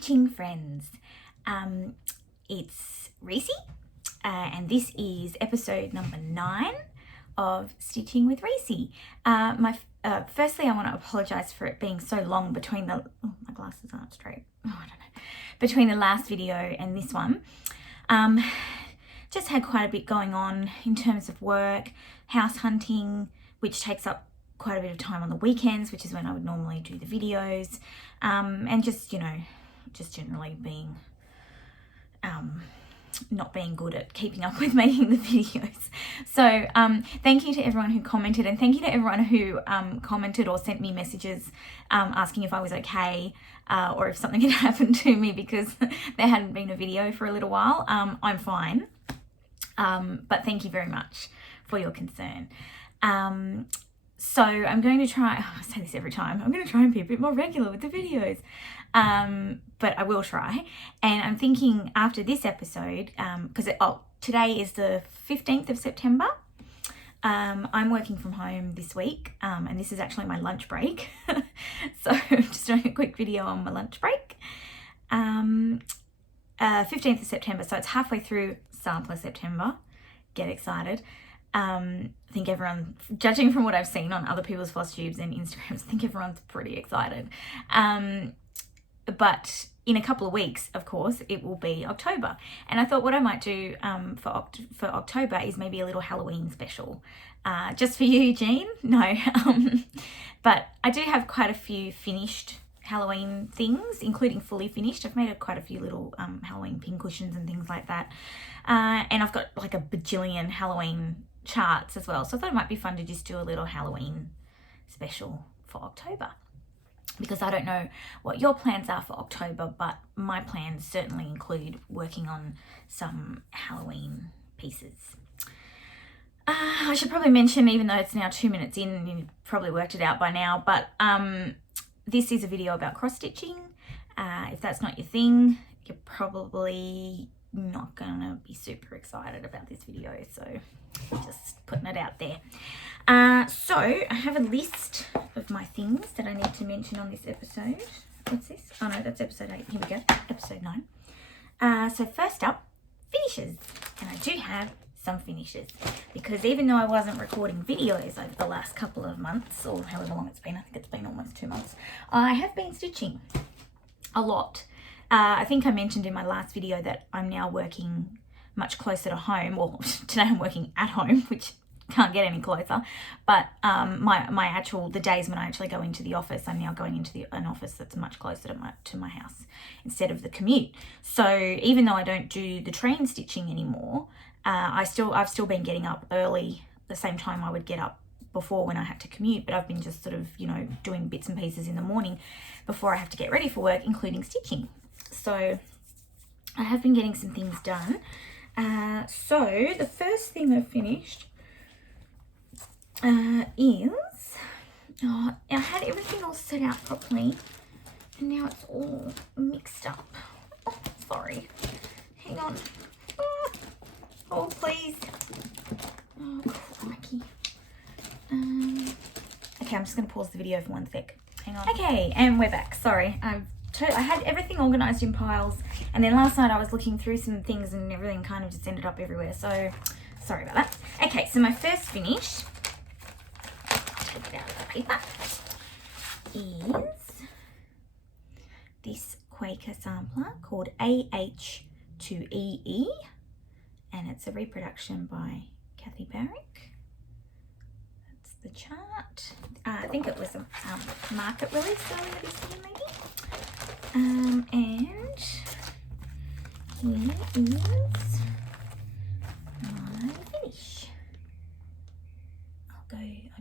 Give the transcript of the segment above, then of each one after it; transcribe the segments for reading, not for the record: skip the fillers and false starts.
stitching friends. It's Reecie, and this is episode number 9 of Stitching with Reecie. Firstly, I want to apologise for it being so long between the... Oh, my glasses aren't straight. Oh, I don't know. Between the last video and this one. Just had quite a bit going on in terms of work, house hunting, which takes up quite a bit of time on the weekends, which is when I would normally do the videos, and just, just generally being not being good at keeping up with making the videos. So thank you to everyone who commented, and thank you to everyone who commented or sent me messages asking if I was okay, or if something had happened to me because there hadn't been a video for a little while. I'm fine, but thank you very much for your concern. So I'm going to try, I say this every time, I'm going to try and be a bit more regular with the videos, but I will try. And I'm thinking after this episode, because today is the 15th of September, I'm working from home this week, and this is actually my lunch break. So I'm just doing a quick video on my lunch break. 15th of September, so it's halfway through Sampler September. Get excited. I think everyone, judging from what I've seen on other people's Flosstubes and Instagrams, I think everyone's pretty excited. But in a couple of weeks, of course, it will be October. And I thought what I might do for October is maybe a little Halloween special. Just for you, Jean? No. But I do have quite a few finished Halloween things, including fully finished. I've made quite a few little Halloween pincushions and things like that. And I've got like a bajillion Halloween charts as well. So I thought it might be fun to just do a little Halloween special for October. Because I don't know what your plans are for October, but my plans certainly include working on some Halloween pieces. I should probably mention, even though it's now 2 minutes in, and you've probably worked it out by now, but this is a video about cross-stitching. If that's not your thing, you're probably not gonna be super excited about this video, so just putting it out there. So I have a list of my things that I need to mention on this episode. What's this? Oh no, that's episode 8. Here we go, episode 9. So first up, finishes. And I do have some finishes, because even though I wasn't recording videos over the last couple of months, or however long it's been, I think it's been almost 2 months, I have been stitching a lot. I think I mentioned in my last video that I'm now working much closer to home. Well, today I'm working at home, which can't get any closer. But the days when I actually go into the office, I'm now going into an office that's much closer to my house instead of the commute. So even though I don't do the train stitching anymore, I've still been getting up early, the same time I would get up before when I had to commute, but I've been just sort of, doing bits and pieces in the morning before I have to get ready for work, including stitching. So I have been getting some things done. So the first thing I've finished is, I had everything all set out properly, and now it's all mixed up. Oh, sorry. Hang on. Oh, please. Oh, crikey. Okay, I'm just going to pause the video for 1 sec. Hang on. Okay, and we're back. Sorry. I had everything organised in piles, and then last night I was looking through some things and everything kind of just ended up everywhere, so sorry about that. Okay, so my first finish, I'll take it out of the paper, is this Quaker sampler called AH2EE, and it's a reproduction by Kathy Barrick. That's the chart. I think it was a market release earlier this year, maybe. And here is my finish. I'll do a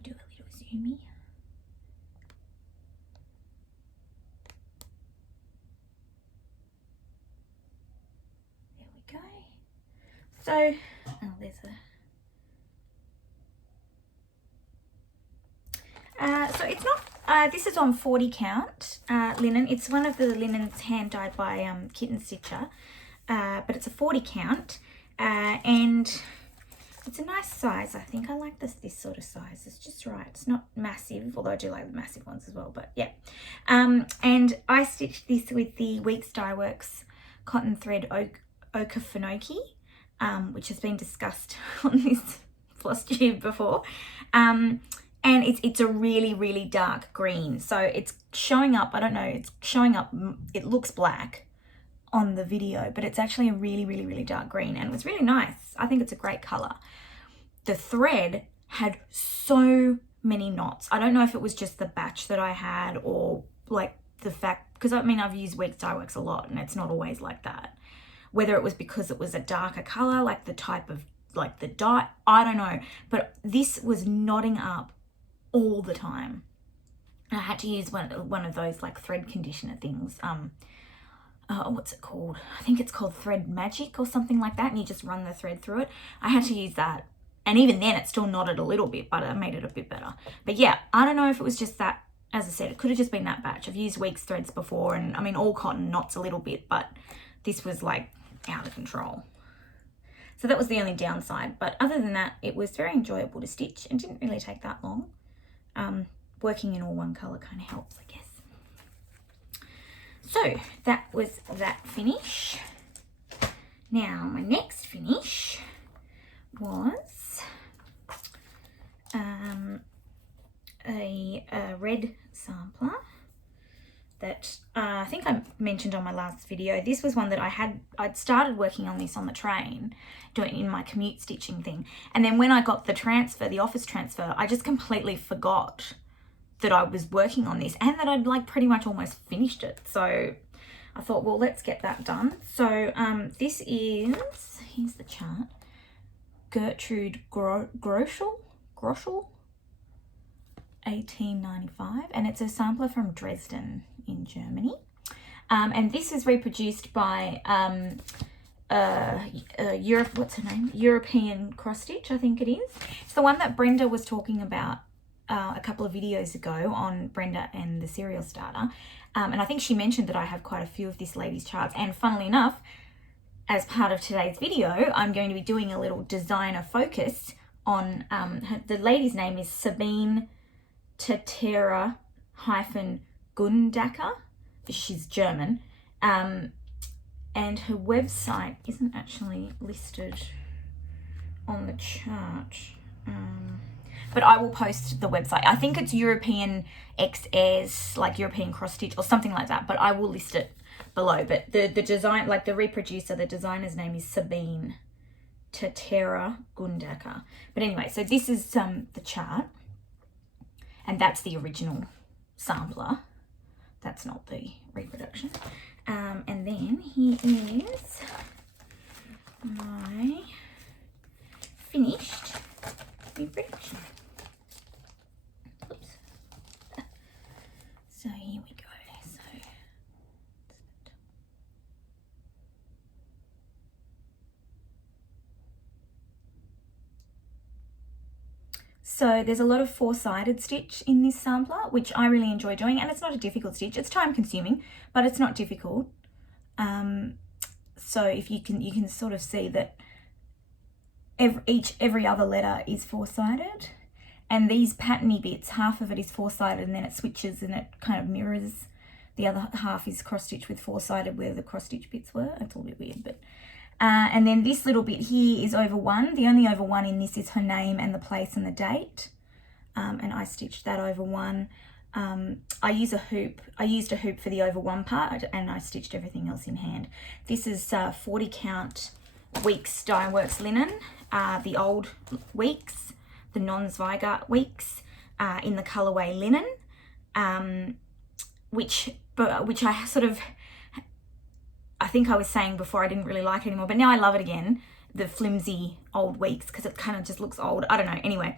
little zoomy. There we go. So, there's so it's not, this is on 40 count linen. It's one of the linens hand dyed by Kitten Stitcher, but it's a 40 count, and it's a nice size. I think I like this sort of size. It's just right. It's not massive, although I do like the massive ones as well, but yeah. And I stitched this with the Weeks Dye Works cotton thread Okefenokee, which has been discussed on this Flosstube before. And it's a really, really dark green. So it's showing up, I don't know, it's showing up, it looks black on the video, but it's actually a really, really, really dark green, and it was really nice. I think it's a great color. The thread had so many knots. I don't know if it was just the batch that I had, or like the fact, because I mean, I've used Weeks Dye Works a lot and it's not always like that. Whether it was because it was a darker color, like the type of, like the dye, I don't know. But this was knotting up all the time. I had to use one of those like thread conditioner things. What's it called? I think it's called Thread Magic or something like that, and you just run the thread through it. I had to use that, and even then it still knotted a little bit, but I made it a bit better. But yeah, I don't know if it was just that. As I said, it could have just been that batch. I've used Weeks threads before, and I mean, all cotton knots a little bit, but this was like out of control. So that was the only downside, but other than that, it was very enjoyable to stitch and didn't really take that long. Working in all one color kind of helps, I guess. So that was that finish. Now my next finish was a red sampler that I think I mentioned on my last video. This was one that I'd started working on this on the train, doing in my commute stitching thing. And then when I got the transfer, the office transfer, I just completely forgot that I was working on this and that I'd like pretty much almost finished it. So I thought, well, let's get that done. So this is, here's the chart, Gertrude Groschel, 1895, and it's a sampler from Dresden in Germany. And this is reproduced by Europe, what's her name? European Cross Stitch, I think it is. It's the one that Brenda was talking about a couple of videos ago on Brenda and the Serial Starter. And I think she mentioned that I have quite a few of this lady's charts. And funnily enough, as part of today's video, I'm going to be doing a little designer focus on, the lady's name is Sabine Tetera-Gundacker. She's German. And her website isn't actually listed on the chart. But I will post the website. I think it's European X Airs, like European Cross Stitch or something like that, but I will list it below. But the design, like the reproducer, the designer's name is Sabine Tetera-Gundacker. But anyway, so this is the chart, and that's the original sampler. That's not the reproduction. And then here is my finished reproduction. Oops. So here we go. So there's a lot of four-sided stitch in this sampler, which I really enjoy doing, and it's not a difficult stitch. It's time consuming, but it's not difficult. So if you can sort of see that every other letter is four-sided, and these patterny bits, half of it is four-sided and then it switches and it kind of mirrors. The other half is cross-stitch with four-sided where the cross-stitch bits were. It's a little bit weird, but and then this little bit here is over one. The only over one in this is her name and the place and the date. And I stitched that over one. I used a hoop for the over one part, and I stitched everything else in hand. This is 40 count Weeks Dye Works linen, the old Weeks, the non-Zweigart Weeks, in the colorway linen, which I sort of, I think I was saying before I didn't really like it anymore, but now I love it again, the flimsy old Weeks, because it kind of just looks old. I don't know. Anyway,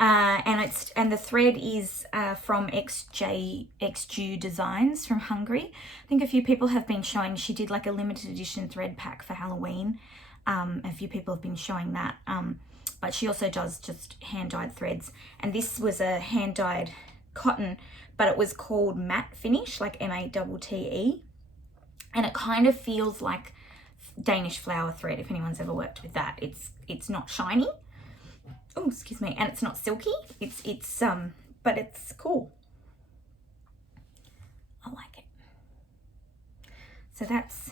and the thread is from XJ Designs from Hungary. I think a few people have been showing, she did like a limited edition thread pack for Halloween. A few people have been showing that, but she also does just hand-dyed threads. And this was a hand-dyed cotton, but it was called matte finish, like MATTE. And it kind of feels like Danish flower thread, if anyone's ever worked with that. It's not shiny, Oh, excuse me. And it's not silky. It's but it's cool. I like it. So that's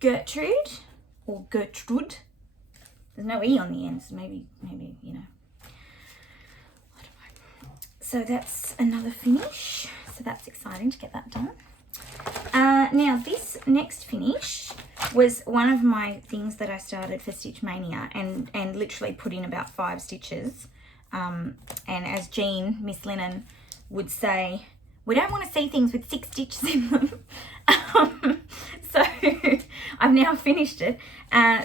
Gertrude or Gertrude. There's no E on the end, so maybe, you know. I don't know. So that's another finish. So that's exciting to get that done. Now this next finish was one of my things that I started for Stitch Mania and literally put in about 5 stitches. And as Jean, Miss Linen, would say, we don't want to see things with 6 stitches in them. So I've now finished it.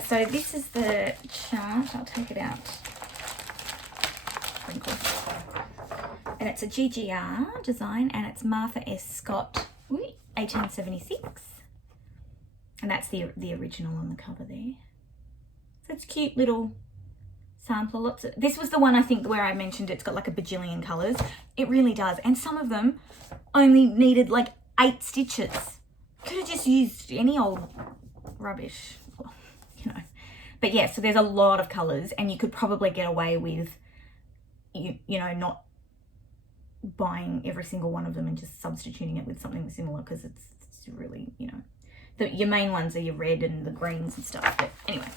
So this is the chart. I'll take it out. And it's a GGR design, and it's Martha S. Scott, 1876. And that's the original on the cover there. So it's cute little sampler. This was the one I think where I mentioned it's got like a bajillion colours. It really does. And some of them only needed like 8 stitches. Could have just used any old rubbish, you know. But yeah, so there's a lot of colours, and you could probably get away with, you know, not buying every single one of them and just substituting it with something similar, because it's really, you know, your main ones are your red and the greens and stuff. But anyway,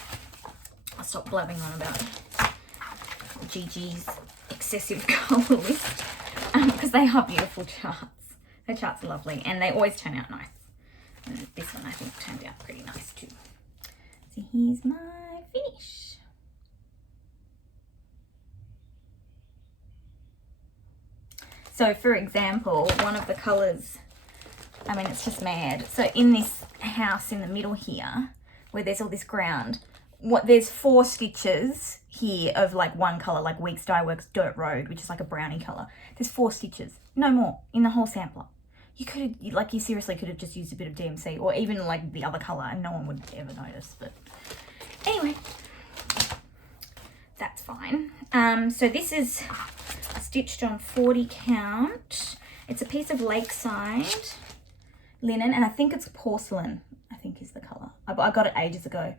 I'll stop blabbing on about Gigi's excessive colour list, because they are beautiful charts. Their charts are lovely, and they always turn out nice. And this one I think turned out pretty nice too. So here's my finish. So for example, one of the colours, I mean, it's just mad. So in this house in the middle here, where there's all this ground, there's 4 stitches here of like one colour, like Weeks Dye Works Dirt Road, which is like a brownie colour. There's 4 stitches, no more in the whole sampler. You could have, like, you seriously could have just used a bit of DMC or even like the other colour, and no one would ever notice. But anyway, that's fine. So this is stitched on 40 count. It's a piece of Lakeside linen, and I think it's porcelain, I think is the colour. I got it ages ago.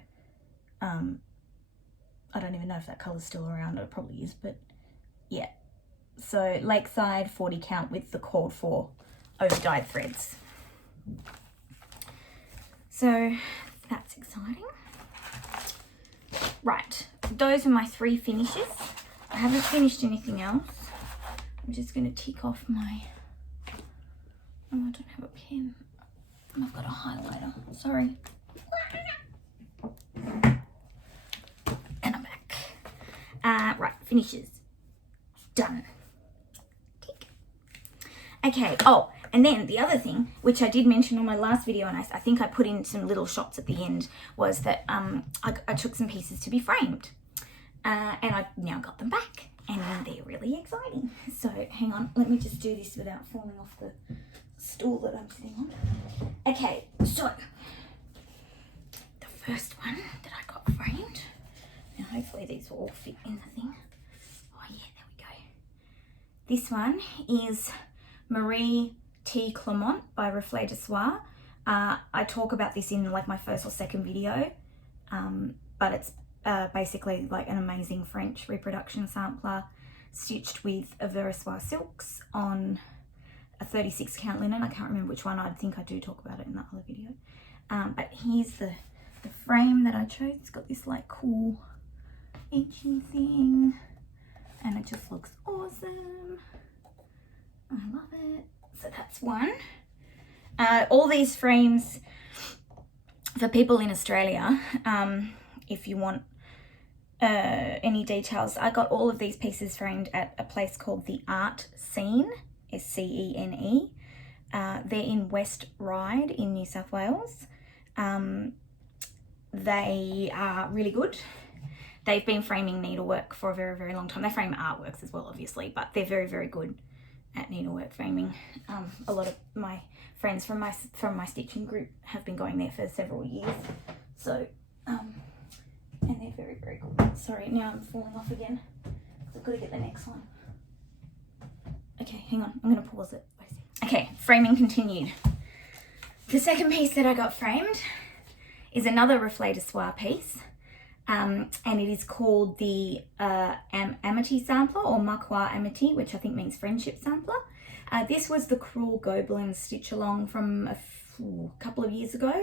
I don't even know if that colour's still around. It probably is, but yeah. So Lakeside 40 count with the called for over dyed threads. So that's exciting. Right, those are my 3 finishes. I haven't finished anything else. I'm just going to tick off my, oh, I don't have a pen. I've got a highlighter, sorry. And I'm back. Right, finishes. Done. Tick. Okay, oh, and then the other thing, which I did mention on my last video, and I think I put in some little shots at the end, was that I took some pieces to be framed. And I now got them back, and they're really exciting. So hang on, let me just do this without falling off the stool that I'm sitting on. Okay, so the first one that I got framed, now hopefully these will all fit in the thing. Oh yeah, there we go. This one is Marie T. Clement by Reflet de Soie. I talk about this in like my first or second video, but it's basically like an amazing French reproduction sampler stitched with a Versois silks on a 36 count linen. I can't remember which one. I think I do talk about it in that other video. But here's the frame that I chose. It's got this like cool etching thing, and it just looks awesome. I love it. So that's one. All these frames for people in Australia, if you want any details, I got all of these pieces framed at a place called the Art Scene, SCENE. They're in West Ryde in New South Wales. They are really good. They've been framing needlework for a very, very long time. They frame artworks as well, obviously, but they're very, very good at needlework framing. A lot of my friends from my stitching group have been going there for several years. So, and they're very, very good. Sorry, now I'm falling off again. I've got to get the next one. Okay, hang on. I'm going to pause it. Okay, framing continued. The second piece that I got framed is another Reflet de Soie piece. and it is called the Amity Sampler, or Makwa Amity, which I think means friendship sampler. This was the Cruel Goblin stitch along from a couple of years ago.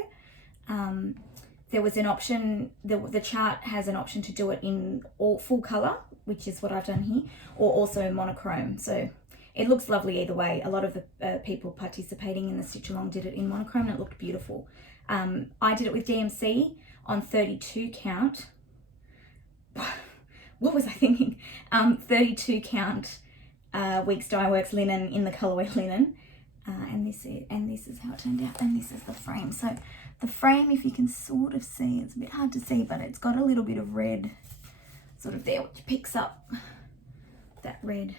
There was an option, the chart has an option to do it in all full colour, which is what I've done here, or also monochrome. So it looks lovely either way. A lot of the people participating in the stitch along did it in monochrome and it looked beautiful. I did it with DMC on 32 count. What was I thinking? 32 count Weeks Dye Works linen in the colourway linen. And this is how it turned out, and this is the frame. So the frame, if you can sort of see, it's a bit hard to see, but it's got a little bit of red sort of there, which picks up that red.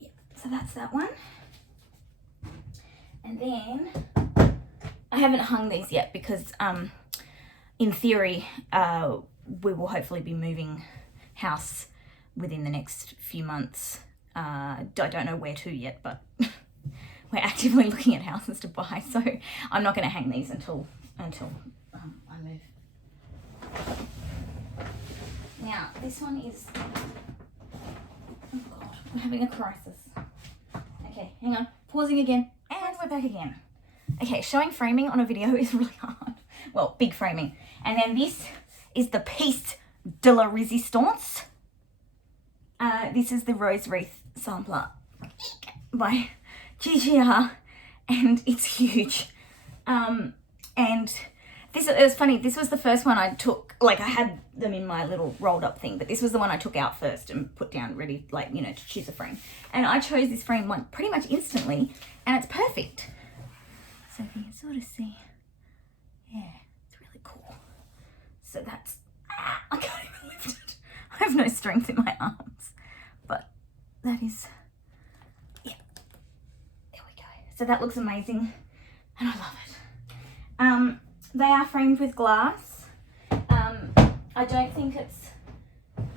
Yeah, so that's that one. And then I haven't hung these yet because in theory we will hopefully be moving house within the next few months. I don't know where to yet, but we're actively looking at houses to buy, so I'm not going to hang these until I move. Now this one is, oh god, we're having a crisis. Okay, hang on, pausing again, and we're back again. Okay, showing framing on a video is really hard. Well, big framing. And then this is the piece de la resistance. This is the Rose Wreath sampler by GGR, and it's huge. And this, it was funny, this was the first one I took, like I had them in my little rolled up thing, but this was the one I took out first and put down ready, like, you know, to choose a frame. And I chose this frame like pretty much instantly, and it's perfect. So if you can sort of see, yeah, it's really cool. So that's, I can't even lift it. I have no strength in my arms, but that is, yeah, there we go. So that looks amazing, and I love it. They are framed with glass. I don't think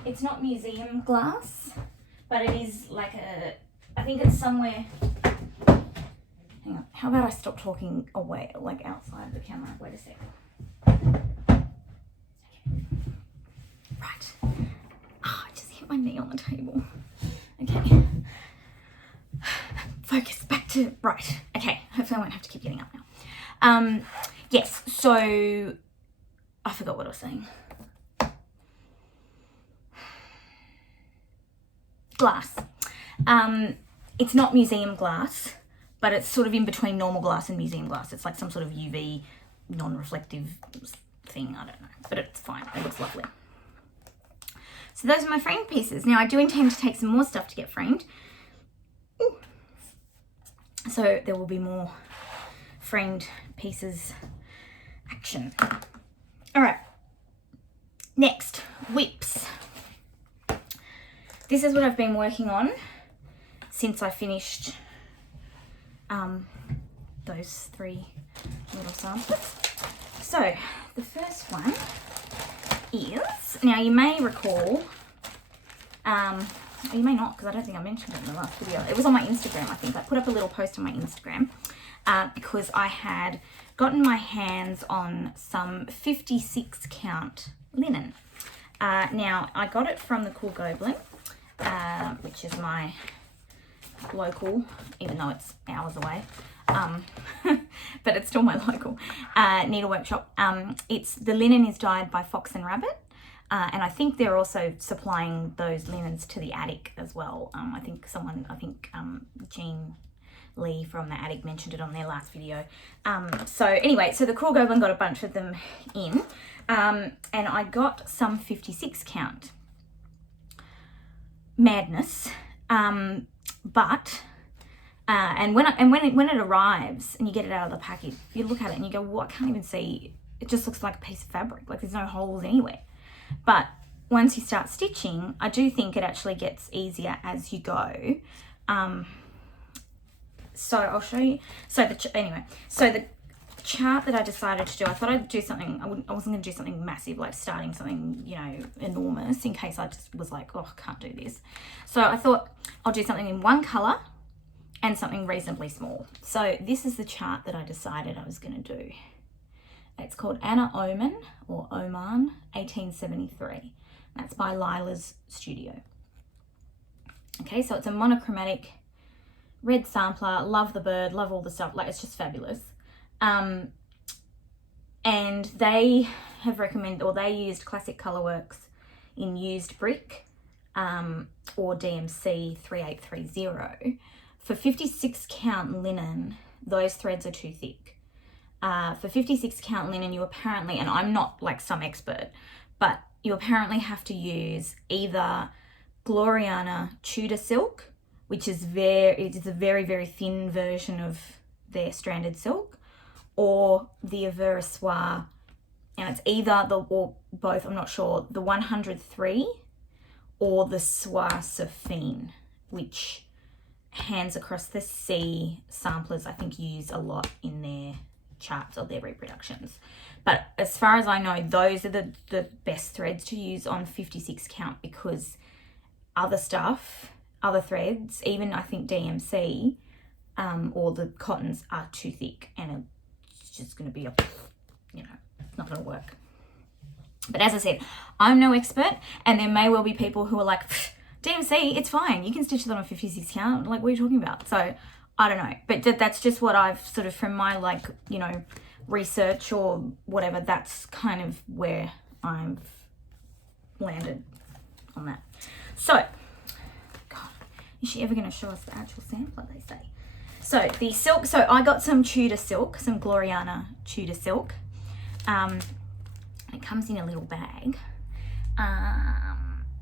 it's not museum glass, but it is like I think it's somewhere, hang on, how about I stop talking away, like outside the camera, wait a second. Okay. Right. Oh, I just hit my knee on the table. Okay. Focus, back to, right. Okay, hopefully I won't have to keep getting up now. Yes, so I forgot what I was saying. Glass. It's not museum glass, but it's sort of in between normal glass and museum glass. It's like some sort of UV non-reflective thing, I don't know, but it's fine, it looks lovely. So those are my framed pieces. Now I do intend to take some more stuff to get framed. Ooh. So there will be more framed pieces action. All right, next, whips. This is what I've been working on since I finished those 3 little samples. So the first one is, now you may recall, you may not, because I don't think I mentioned it in the last video. It was on my Instagram, I think. I put up a little post on my Instagram because I had gotten my hands on some 56 count linen. Now I got it from the Cool Goblin, which is my local, even though it's hours away, but it's still my local needle workshop. The linen is dyed by Fox and Rabbit, and I think they're also supplying those linens to the attic as well. I think Jean Lee from the attic mentioned it on their last video. So anyway, so the Cool Goblin got a bunch of them in, and I got some 56 count madness, but and when it arrives and you get it out of the package, you look at it and you go, well, I can't even see, it just looks like a piece of fabric, like there's no holes anywhere. But once you start stitching, I do think it actually gets easier as you go. So I'll show you. So the chart that I decided to do, I thought I'd do something, I wasn't going to do something massive, like starting something, you know, enormous, in case I just was like, oh, I can't do this. So I thought I'll do something in one colour and something reasonably small. So this is the chart that I decided I was going to do. It's called Anna Oman, or Oman, 1873. That's by Lila's Studio. Okay, so it's a monochromatic red sampler. Love the bird, love all the stuff. Like, it's just fabulous. And they have recommended, or they used Classic Colourworks in used brick, or DMC 3830. For 56 count linen, those threads are too thick. For 56 count linen, you apparently, and I'm not like some expert, but you apparently have to use either Gloriana Tudor silk, which is it is a very, very thin version of their stranded silk, or the Avera Soie, and it's either or both, I'm not sure, the 103 or the Soie Sophine, which Hands Across the Sea samplers I think use a lot in their charts or their reproductions. But as far as I know, those are the best threads to use on 56 count, because other stuff, other threads, even I think DMC, or the cottons are too thick, and it's just going to be it's not going to work. But as I said, I'm no expert, and there may well be people who are like, DMC, it's fine, you can stitch that on 56 count, like, what are you talking about? So I don't know, but that's just what I've sort of, from my, like, you know, research or whatever, that's kind of where I've landed on that. So, God, is she ever going to show us the actual sampler, they say? So the silk, so I got some Tudor silk, some Gloriana Tudor silk. It comes in a little bag.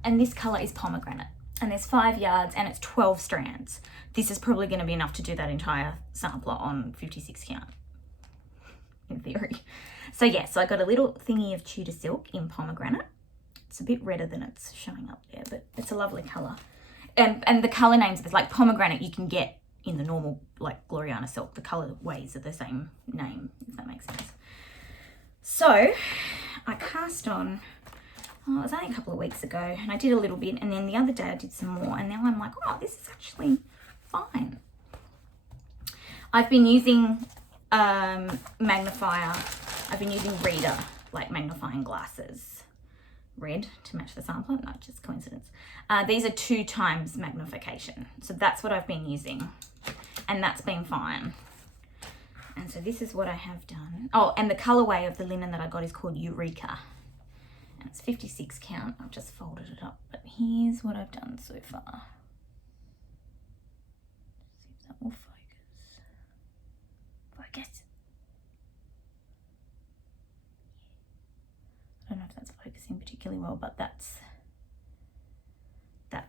And this colour is pomegranate. And there's 5 yards and it's 12 strands. This is probably going to be enough to do that entire sampler on 56 count, in theory. So yeah, so I got a little thingy of Tudor silk in pomegranate. It's a bit redder than it's showing up there, but it's a lovely colour. And the colour names, like pomegranate, you can get in the normal, like, Gloriana silk. The colourways are the same name, if that makes sense. So I cast on, it was only a couple of weeks ago, and I did a little bit, and then the other day I did some more, and now I'm like, oh, this is actually fine. I've been using magnifier. I've been using reader, like magnifying glasses, red to match the sampler, not just coincidence. These are 2 times magnification, so that's what I've been using, and that's been fine. And so this is what I have done. Oh, and the colorway of the linen that I got is called Eureka, and it's 56 count. I've just folded it up, but here's what I've done so far. See if that will focus. Focus. I don't know if that's focusing particularly well, but that's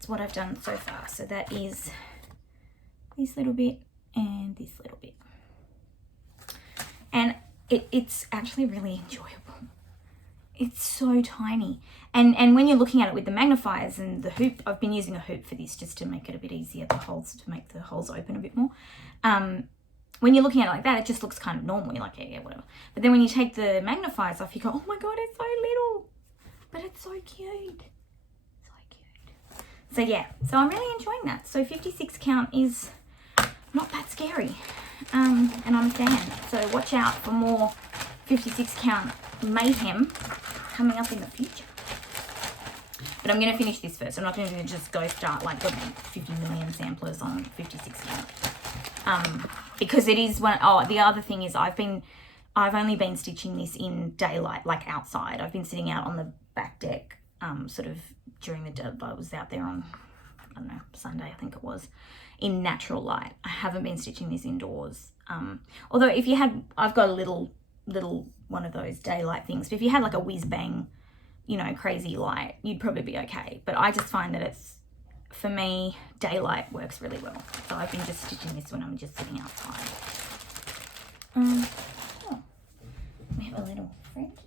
what I've done so far. So that is this little bit and this little bit. And it's actually really enjoyable. It's so tiny. And when you're looking at it with the magnifiers and the hoop, I've been using a hoop for this just to make it a bit easier, to make the holes open a bit more. When you're looking at it like that, it just looks kind of normal. You're like, yeah, whatever. But then when you take the magnifiers off, you go, oh my God, it's so little. But it's so cute. So cute. So yeah, so I'm really enjoying that. So 56 count is not that scary. And I'm a fan. So watch out for more 56 count mayhem coming up in the future. But I'm going to finish this first. I'm not going to just go start like 50 million samplers on 56 count. Because it is one, the other thing is I've only been stitching this in daylight, like outside. I've been sitting out on the back deck, sort of during the day. I was out there on, I don't know, Sunday, I think it was, in natural light. I haven't been stitching this indoors. Although if you had, I've got a little one of those daylight things, but if you had like a whiz bang, you know, crazy light, you'd probably be okay. But I just find that it's, for me, daylight works really well. So I've been just stitching this when I'm just sitting outside. We have a little friend.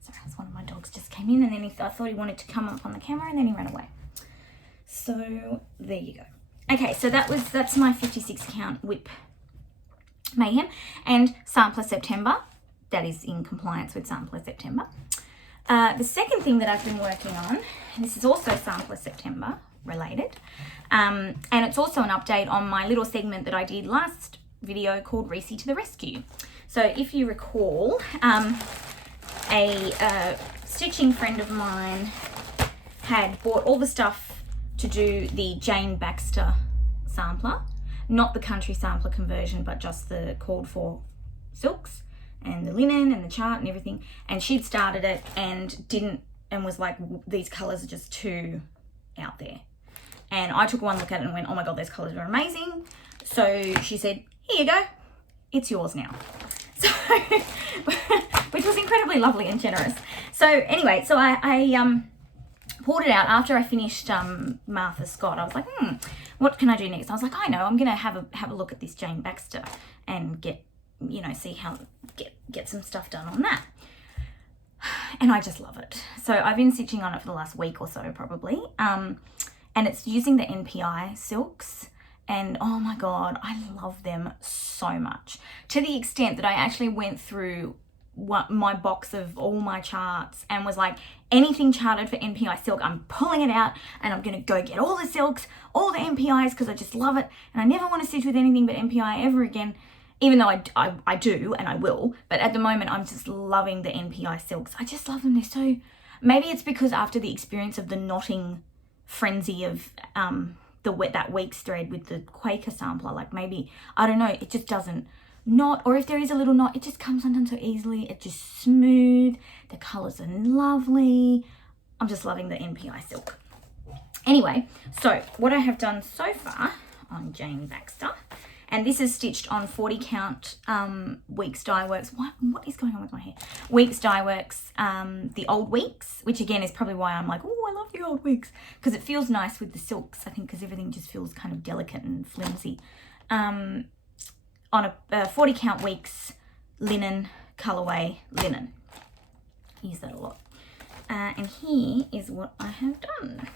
Sorry, that's one of my dogs just came in, and then I thought he wanted to come up on the camera, and then he ran away. So there you go. Okay, so that's my 56 count whip mayhem and Sampler September. That is in compliance with Sampler September. The second thing that I've been working on, and this is also Sampler September related, and it's also an update on my little segment that I did last video called Reecie to the Rescue. So if you recall, a stitching friend of mine had bought all the stuff to do the Jane Baxter sampler, not the country sampler conversion, but just the called for silks and the linen and the chart and everything. And she'd started it and was like, these colors are just too out there. And I took one look at it and went, oh my God, those colors are amazing. So she said, here you go, it's yours now. So, which was incredibly lovely and generous. So anyway, so I pulled it out after I finished Martha Scott. I was like, what can I do next? I was like, I know, I'm gonna have a look at this Jane Baxter and get, see how, get some stuff done on that. And I just love it. So I've been stitching on it for the last week or so probably. And it's using the NPI silks. And oh my God, I love them so much. To the extent that I actually went through my box of all my charts and was like, anything charted for NPI silk, I'm pulling it out and I'm gonna go get all the silks, all the NPIs, because I just love it. And I never want to stitch with anything but NPI ever again, even though I do and I will. But at the moment, I'm just loving the NPI silks. I just love them. They're so, maybe it's because after the experience of the knotting frenzy of that week's thread with the Quaker sampler, like maybe, I don't know, it just doesn't knot, or if there is a little knot, it just comes undone so easily. It's just smooth, the colors are lovely. I'm just loving the NPI silk. Anyway, so what I have done so far on Jane Baxter, and this is stitched on 40 count Weeks Dye Works. What is going on with my hair? Weeks Dye Works, the old Weeks, which again is probably why I'm like, oh, I love the old Weeks, because it feels nice with the silks, I think, because everything just feels kind of delicate and flimsy. On a 40 count Weeks linen colorway linen. I use that a lot. And here is what I have done.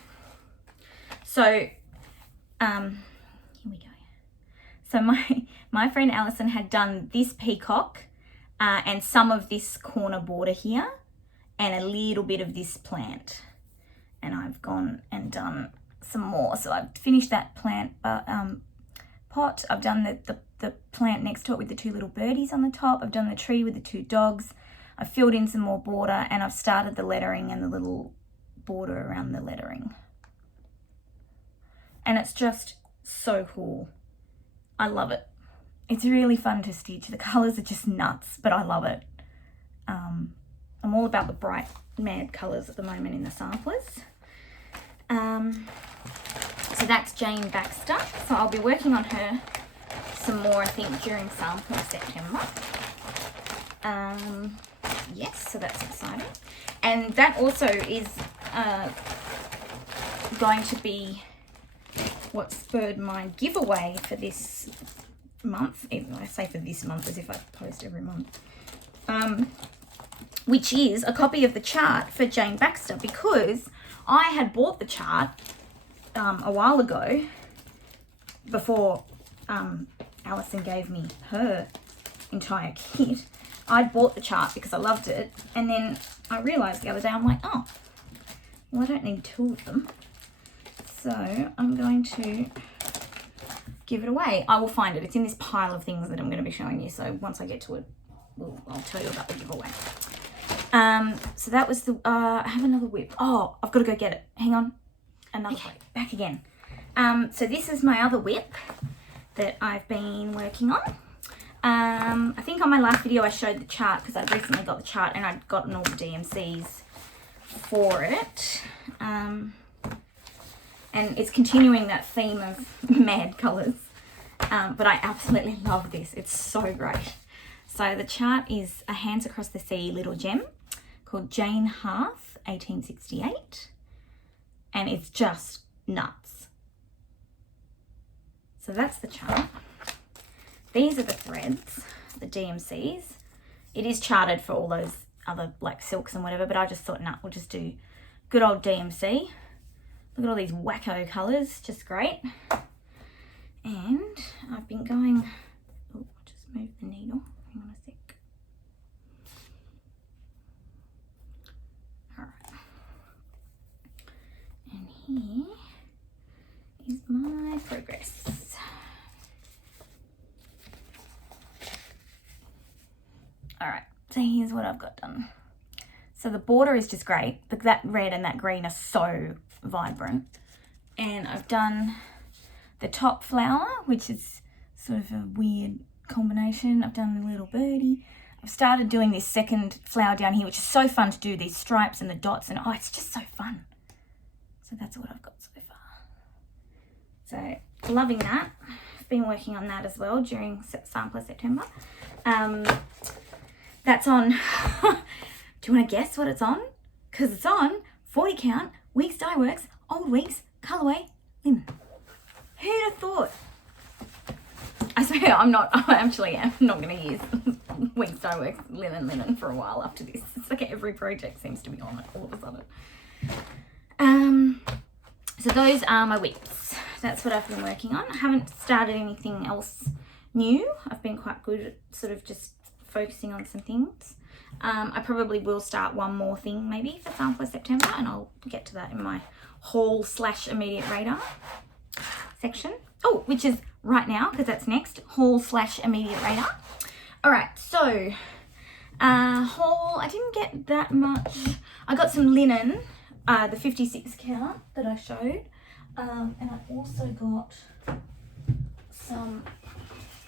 So, here we go. So my friend Alison had done this peacock and some of this corner border here and a little bit of this plant. And I've gone and done some more. So I've finished that plant pot. I've done the plant next to it with the two little birdies on the top. I've done the tree with the two dogs. I've filled in some more border and I've started the lettering and the little border around the lettering. And it's just so cool. I love it. It's really fun to stitch. The colours are just nuts, but I love it. I'm all about the bright, mad colours at the moment in the samplers. So that's Jane Baxter. So I'll be working on her some more, I think, during Sampler September. Yes, so that's exciting. And that also is going to be what spurred my giveaway for this month. Even though I say for this month as if I post every month. Which is a copy of the chart for Jane Baxter, because I had bought the chart a while ago before Alison gave me her entire kit. I'd bought the chart because I loved it, and then I realised the other day, I'm like, oh, well, I don't need two of them. So I'm going to give it away. I will find it. It's in this pile of things that I'm going to be showing you. So once I get to it, I'll tell you about the giveaway. So that was the, I have another whip. Oh, I've got to go get it. Hang on. Another whip. Back again. So this is my other whip that I've been working on. I think on my last video I showed the chart because I'd recently got the chart and I'd gotten all the DMCs for it. And it's continuing that theme of mad colours. But I absolutely love this. It's so great. So the chart is A Hands Across the Sea little gem called Jane Hearth, 1868. And it's just nuts. So that's the chart. These are the threads, the DMCs. It is charted for all those other like silks and whatever, but I just thought, nah, we'll just do good old DMC. Look at all these wacko colours, just great. And I've been going, oh, just move the needle, hang on a sec. All right. And here is my progress. So here's what I've got done. So the border is just great. That red and that green are so vibrant. And I've done the top flower, which is sort of a weird combination. I've done a little birdie. I've started doing this second flower down here, which is so fun to do, these stripes and the dots, and oh, it's just so fun. So that's what I've got so far. So loving that. I've been working on that as well during Sampler September. That's on, do you want to guess what it's on? Because it's on 40 count, Weeks Dye Works, Old Weeks, Colourway, Linen. Who'd have thought? I swear I'm not going to use Weeks Dye Works linen for a while after this. It's like every project seems to be on it all of a sudden. So those are my whips. That's what I've been working on. I haven't started anything else new. I've been quite good at sort of just focusing on some things. I probably will start one more thing maybe for Sampler September, and I'll get to that in my haul/immediate radar section. Oh, which is right now, because that's next, haul/immediate radar. All right, so haul, I didn't get that much. I got some linen, the 56 count that I showed, and I also got some,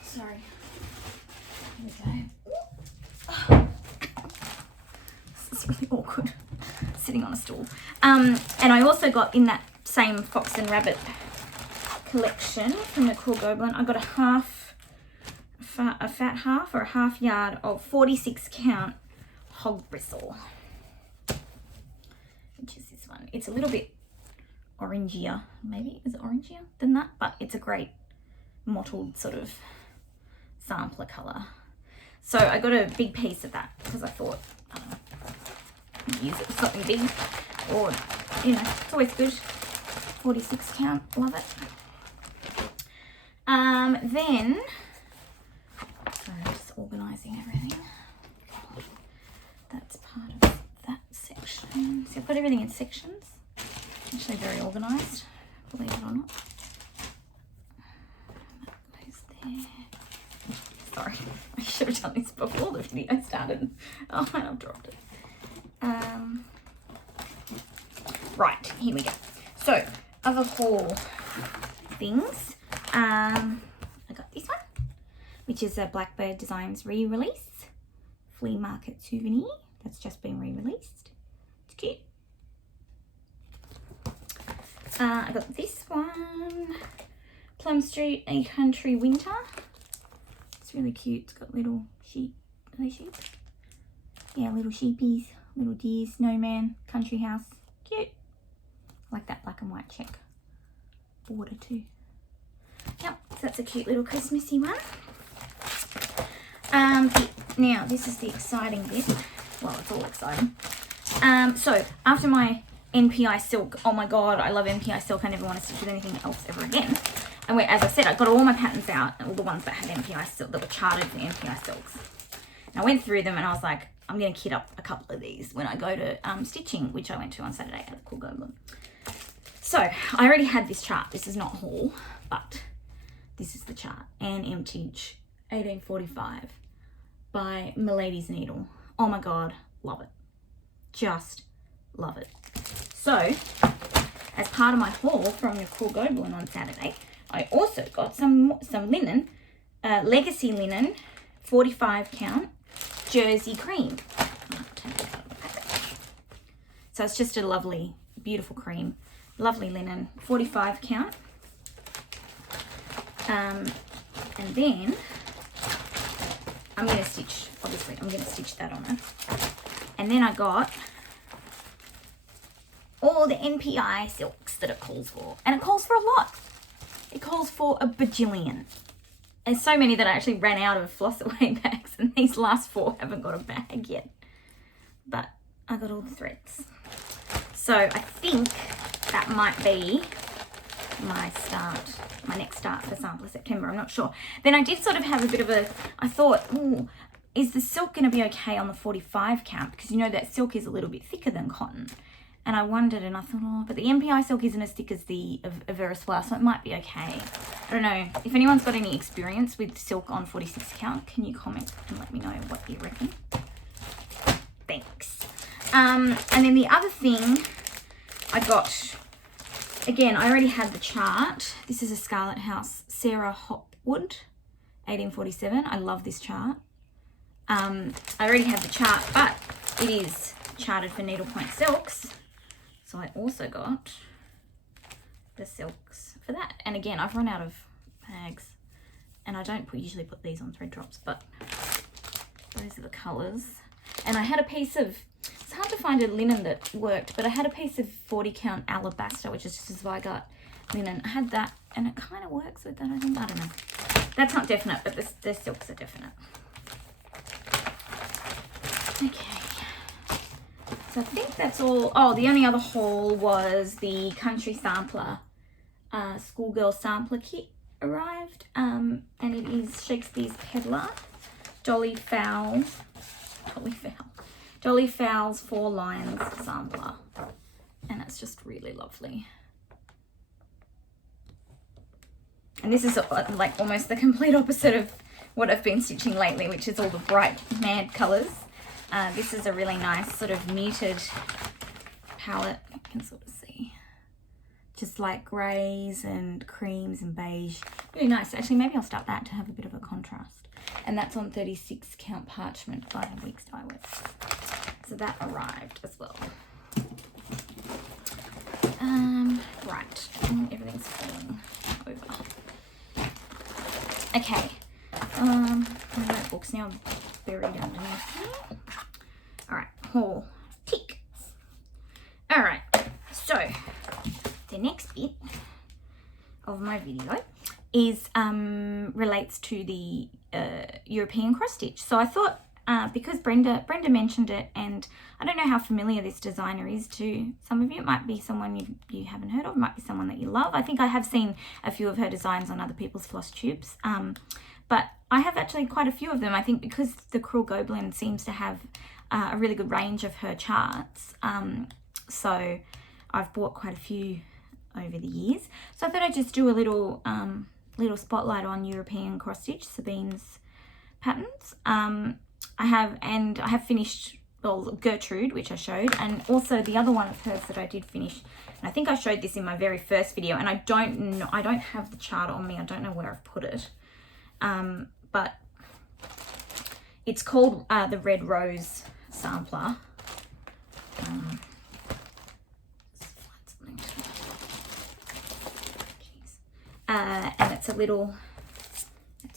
sorry, here we go. This is really awkward, sitting on a stool. And I also got in that same Fox and Rabbit collection from the Cool Goblin, I got a fat half or a half yard of 46 count hog bristle, which is this one. It's a little bit orangier, maybe, is it orangier than that? But it's a great mottled sort of sampler colour. So I got a big piece of that because I thought, I don't know, use it for something big, or, you know, it's always good. 46 count, love it. Then, sorry, I'm just organising everything. That's part of that section. So I've got everything in sections. Actually very organised, believe it or not. That goes there. Sorry, I should have done this before the video started. Oh, and I've dropped it. Right, here we go. So, other haul things. I got this one, which is a Blackbird Designs re-release. Flea Market Souvenir. That's just been re-released. It's cute. I got this one. Plum Street, A Country Winter. It's really cute. It's got little sheep. Are they sheep? Yeah, little sheepies, little deer, snowman, country house. Cute. I like that black and white check border too. Yep, so that's a cute little Christmassy one. Now, this is the exciting bit. Well, it's all exciting. So, after my NPI silk, oh my god, I love NPI silk. I never want to stitch with anything else ever again. And as I said, I got all my patterns out, all the ones that had NPI silk, that were charted for NPI silks. And I went through them and I was like, I'm going to kit up a couple of these when I go to stitching, which I went to on Saturday at the Cool Goblin. So, I already had this chart. This is not haul, but this is the chart. Anne Emtage, 1845, by Milady's Needle. Oh my god, love it. Just love it. So, as part of my haul from the Cool Goblin on Saturday, I also got some linen, Legacy linen, 45 count, Jersey cream. So it's just a lovely, beautiful cream. Lovely linen, 45 count. And then I'm going to stitch, obviously, I'm going to stitch that on it. And then I got all the NPI silks that it calls for. And it calls for a lot. It calls for a bajillion. And so many that I actually ran out of floss away bags, and these last 4 haven't got a bag yet. But I got all the threads. So I think that might be my next start for Sampler September. I'm not sure. Then I did sort of have a bit of a, I thought, ooh, is the silk going to be okay on the 45 count? Because you know that silk is a little bit thicker than cotton. And I wondered, and I thought, oh, but the NPI silk isn't as thick as the Avera Flower, so it might be okay. I don't know. If anyone's got any experience with silk on 46 count, can you comment and let me know what you reckon? thanks. And then the other thing I got, again, I already had the chart. This is a Scarlet House Sarah Hopwood, 1847. I love this chart. I already have the chart, but it is charted for needlepoint silks. So I also got the silks for that. And again, I've run out of bags, and I don't usually put these on thread drops, but those are the colours. And I had a piece of, it's hard to find a linen that worked, but I had a piece of 40 count alabaster, which is just a Zweigart linen. I had that, and it kind of works with that, I think. I don't know. That's not definite, but the silks are definite. Okay. So I think that's all. Oh, the only other haul was the Country Sampler Schoolgirl Sampler Kit arrived. And it is Shakespeare's Peddler, Dolly Fowl's 4 Lines Sampler. And it's just really lovely. And this is like almost the complete opposite of what I've been stitching lately, which is all the bright mad colours. This is a really nice sort of muted palette. You can sort of see just like greys and creams and beige. Really nice. Actually, maybe I'll start that to have a bit of a contrast. And that's on 36 count parchment by Weeks Dye Works. So that arrived as well. Right. Everything's falling over. Okay. My notebooks now buried underneath here. Alright, haul. Tick. Alright, so the next bit of my video is relates to the European cross stitch. So I thought because Brenda mentioned it, and I don't know how familiar this designer is to some of you. It might be someone you haven't heard of, it might be someone that you love. I think I have seen a few of her designs on other people's floss tubes. But I have actually quite a few of them. I think because the Cruel Goblin seems to have a really good range of her charts. So I've bought quite a few over the years. So I thought I'd just do a little spotlight on European cross stitch, Sabine's patterns. I have finished, well, Gertrude, which I showed, and also the other one of hers that I did finish. And I think I showed this in my very first video, and I don't have the chart on me. I don't know where I've put it. But it's called the Red Rose Sampler. And it's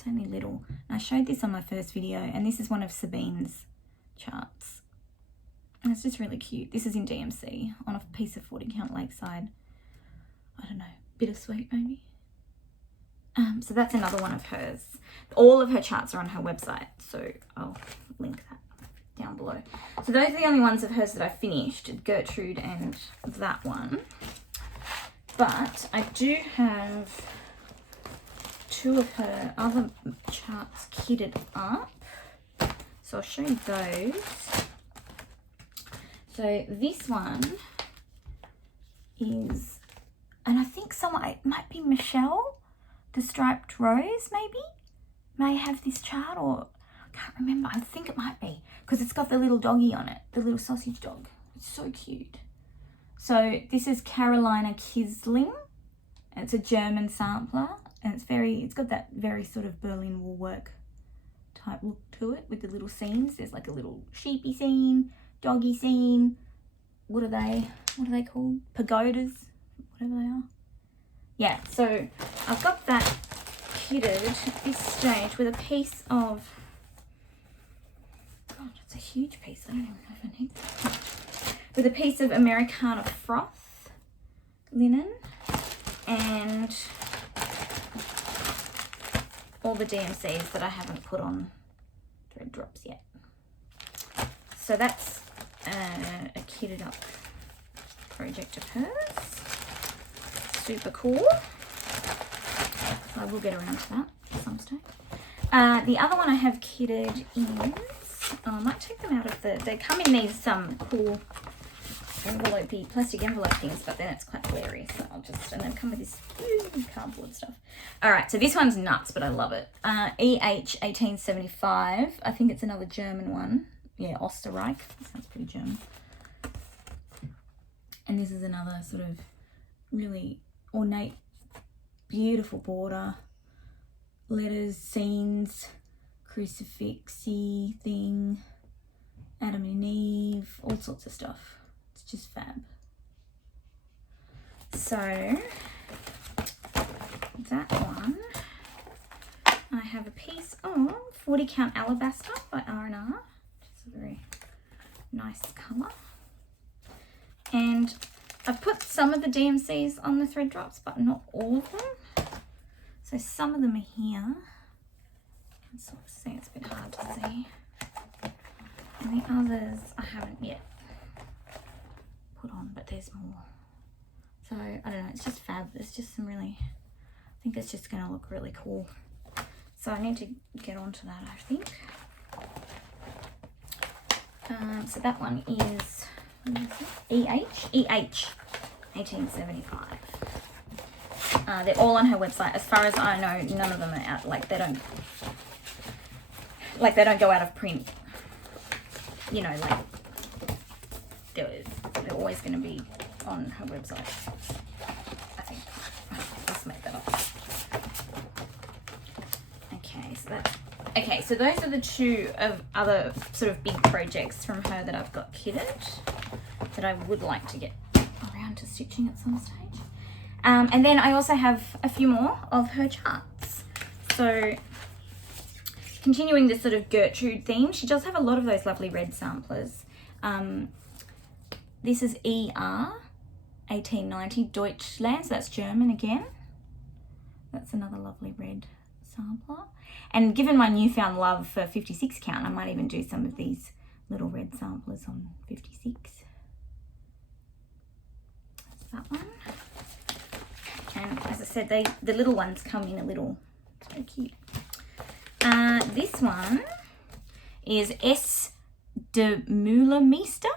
only little. And I showed this on my first video, and this is one of Sabine's charts. And it's just really cute. This is in DMC on a piece of 40 count Lakeside. I don't know, bittersweet maybe. So that's another one of hers. All of her charts are on her website, so I'll link that down below. So those are the only ones of hers that I finished, Gertrude and that one. But I do have two of her other charts kitted up, so I'll show you those. So this one is, and I think it might be Michelle, the Striped Rose, may have this chart, or I can't remember. I think it might be, because it's got the little doggy on it, the little sausage dog. It's so cute. So this is Carolina Kisling. It's a German sampler, and it's got that very sort of Berlin woolwork type look to it with the little scenes. There's like a little sheepy scene, doggy scene. What are they called? Pagodas, whatever they are. Yeah, so I've got that kitted at this stage with a piece of, God, it's a huge piece. I don't even know if I need that. With a piece of Americana Froth linen and all the DMCs that I haven't put on thread drops yet. So that's a kitted up project of hers. Super cool. So I will get around to that at some stage. The other one I have kitted is, I might take them out of they come in these cool envelopey plastic envelope things, but then it's quite glary, so I'll just, and then come with this cardboard stuff. All right, so this one's nuts, but I love it. EH 1875. I think it's another German one. yeah, Österreich. That sounds pretty German. And this is another sort of really ornate, beautiful border. Letters, scenes, crucifixy thing, Adam and Eve, all sorts of stuff. It's just fab. So that one, I have a piece of 40 Count Alabaster by R&R, which is a very nice colour. And I've put some of the DMCs on the thread drops, but not all of them. So some of them are here. You can sort of see, it's a bit hard to see. And the others I haven't yet put on, but there's more. So I don't know, it's just fab. It's just some really, I think it's just going to look really cool. So I need to get onto that, I think. So that one is, what is it? EH 1875. They're all on her website. As far as I know, none of them are out. Like they don't go out of print. You know, like they're always going to be on her website. I think. Let's make that up. Okay, so those are the two of other sort of big projects from her that I've got kitted that I would like to get around to stitching at some stage. And then I also have a few more of her charts. So continuing this sort of Gertrude theme, she does have a lot of those lovely red samplers. This is ER 1890 Deutschland, so that's German again. That's another lovely red sampler. And given my newfound love for 56 count, I might even do some of these little red samplers on 56. That's that one. And as I said, the little ones come in a little, so cute. This one is S. de Meulemeester,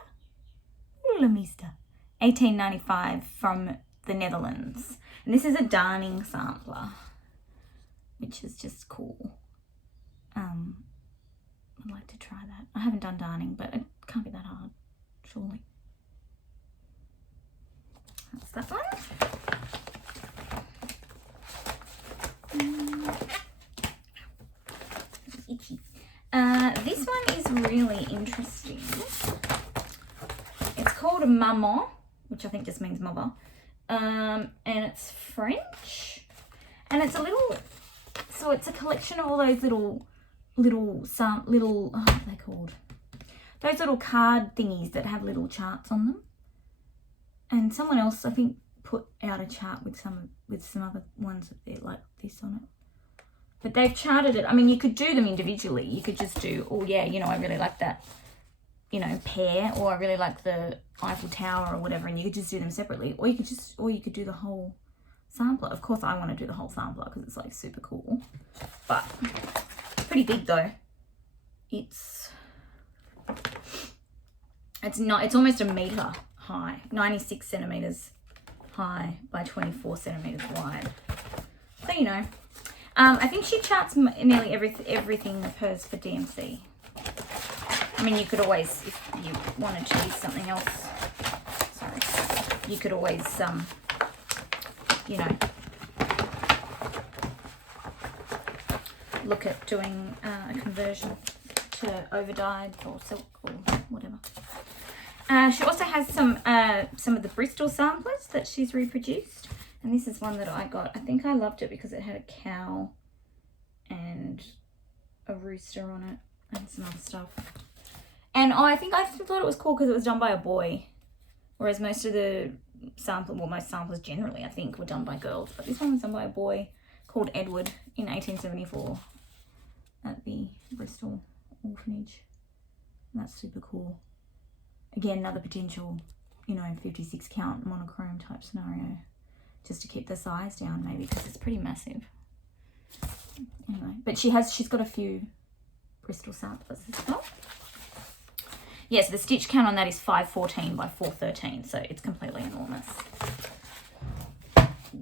1895 from the Netherlands. And this is a darning sampler, which is just cool. I'd like to try that. I haven't done darning, but it can't be that hard, surely. That's that one. Itchy. This one is really interesting. It's called Maman, which I think just means mother. And it's French. And it's a little, so it's a collection of all those little, what are they called? Those little card thingies that have little charts on them. And someone else, I think, put out a chart with some other ones that they're like this on it. But they've charted it. I mean, you could do them individually. You could just do, oh yeah, you know, I really like that, you know, pear, or I really like the Eiffel Tower or whatever, and you could just do them separately. Or you could do the whole sampler. Of course I want to do the whole sampler because it's like super cool. But pretty big though. It's almost a meter high, 96 centimeters high by 24 centimeters wide. So you know, I think she charts nearly everything of hers for DMC. I mean, you could always, if you wanted to use something else, sorry, you could always, you know, look at doing a conversion to overdyed or silk or whatever. She also has some of the Bristol Samplers that she's reproduced. And this is one that I got. I think I loved it because it had a cow and a rooster on it and some other stuff. And I thought it was cool because it was done by a boy. Whereas most of the most samplers generally, I think, were done by girls. But this one was done by a boy called Edward in 1874 at the Bristol orphanage. And that's super cool. Again, another potential, you know, 56 count monochrome type scenario. Just to keep the size down maybe, because it's pretty massive. Anyway, but she's got a few Bristol samplers as well. Yes, the stitch count on that is 514 by 413, so it's completely enormous.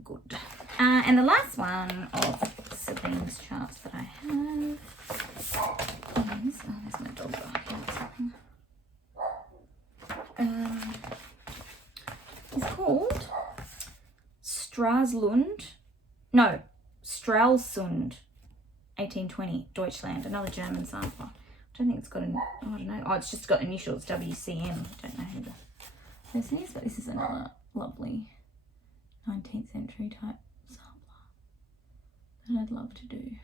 Good. And the last one of Sabine's charts that I have is, oh, there's my dog barking or something. Stralsund, 1820, Deutschland, another German sampler. I don't think it's got I don't know. Oh, it's just got initials, WCM. I don't know who the person is, but this is another lovely 19th century type sampler that I'd love to do.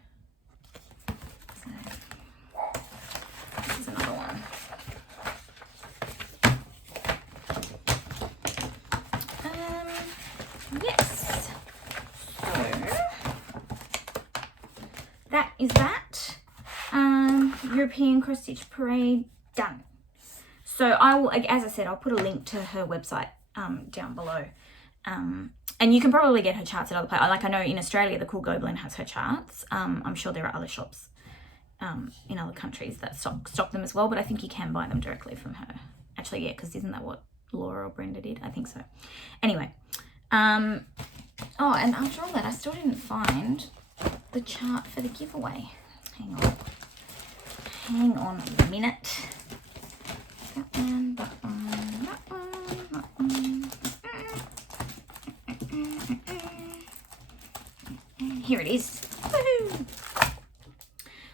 So, this is another one. Yes. So, that is that. European Cross Stitch Parade done. So I will, as I said, I'll put a link to her website down below. And you can probably get her charts at other places. Like I know in Australia, the Cool Goblin has her charts. I'm sure there are other shops in other countries that stock them as well, but I think you can buy them directly from her. Actually, yeah, because isn't that what Laura or Brenda did? I think so. Anyway, oh, and after all that, I still didn't find the chart for the giveaway. Hang on a minute. That one, that one, that one, that one. Here it is. Woohoo!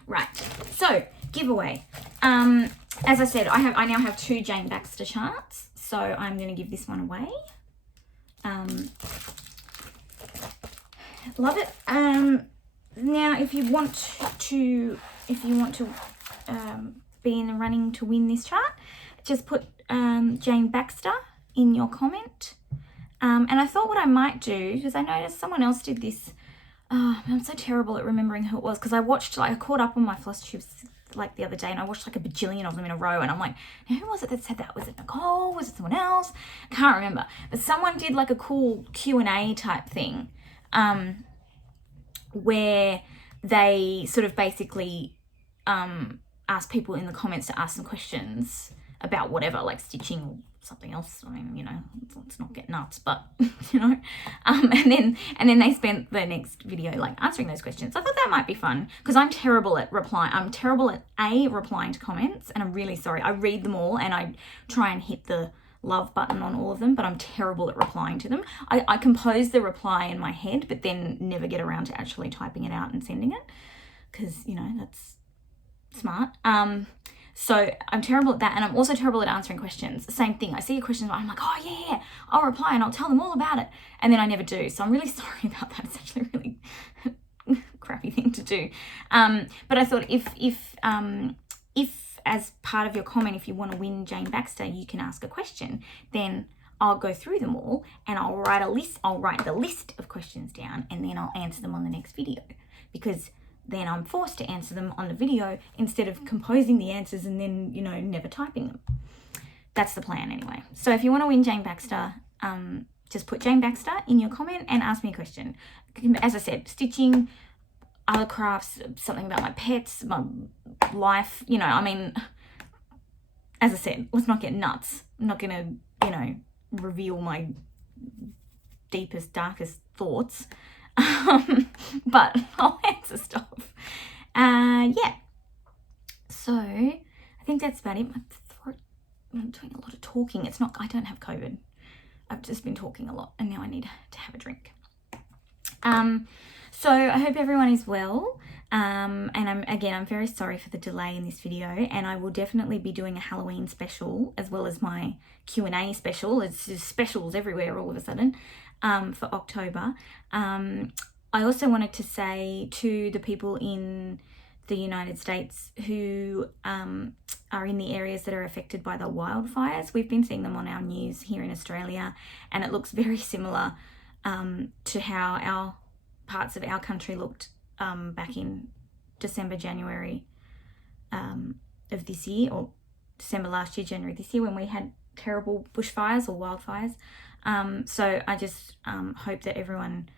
Right. So giveaway. As I said, I now have 2 Jane Baxter charts, so I'm going to give this one away. Love it. Now, if you want to be in the running to win this chart, just put Jane Baxter in your comment. And I thought what I might do, because I noticed someone else did this. I'm so terrible at remembering who it was, because I caught up on my Flosstube like the other day, and I watched like a bajillion of them in a row, and I'm like, now, who was it that said that? Was it Nicole? Was it someone else? I can't remember. But someone did like a cool Q&A type thing, where they sort of basically ask people in the comments to ask some questions about whatever, like stitching or something else. I mean, you know, let's not get nuts, but you know, and then they spent the next video like answering those questions. I thought that might be fun, because I'm terrible at replying. I'm terrible at replying to comments, and I'm really sorry. I read them all and I try and hit the love button on all of them, but I'm terrible at replying to them. I compose the reply in my head, but then never get around to actually typing it out and sending it, because, you know, that's smart. So I'm terrible at that, and I'm also terrible at answering questions. Same thing. I see a question, I'm like, oh yeah, I'll reply and I'll tell them all about it, and then I never do. So I'm really sorry about that. It's actually a really crappy thing to do. But I thought if as part of your comment, if you want to win Jane Baxter, you can ask a question. Then I'll go through them all, and I'll write the list of questions down, and then I'll answer them on the next video, because then I'm forced to answer them on the video instead of composing the answers and then, you know, never typing them. That's the plan anyway. So if you want to win Jane Baxter, just put Jane Baxter in your comment and ask me a question. As I said, stitching, other crafts, something about my pets, my life, you know, I mean, as I said, let's not get nuts. I'm not going to, you know, reveal my deepest, darkest thoughts. But I'll answer stuff. Yeah. So I think that's about it. My throat, I'm doing a lot of talking. I don't have COVID. I've just been talking a lot, and now I need to have a drink. So I hope everyone is well. And I'm very sorry for the delay in this video, and I will definitely be doing a Halloween special as well as my Q&A special. It's just specials everywhere all of a sudden, for October. I also wanted to say to the people in the United States who are in the areas that are affected by the wildfires, we've been seeing them on our news here in Australia, and it looks very similar to how our parts of our country looked back in December, January of this year, or December last year, January this year, when we had terrible bushfires or wildfires. So I just hope that everyone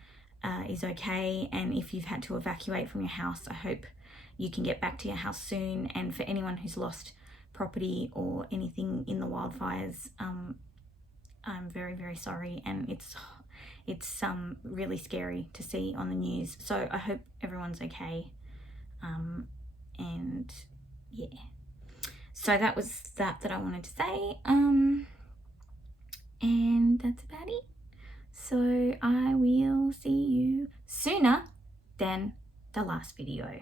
is okay, and if you've had to evacuate from your house, I hope you can get back to your house soon. And for anyone who's lost property or anything in the wildfires, I'm very, very sorry, and it's really scary to see on the news. So I hope everyone's okay. And yeah, so that was that I wanted to say. And that's about it. So I will will see you sooner than the last video.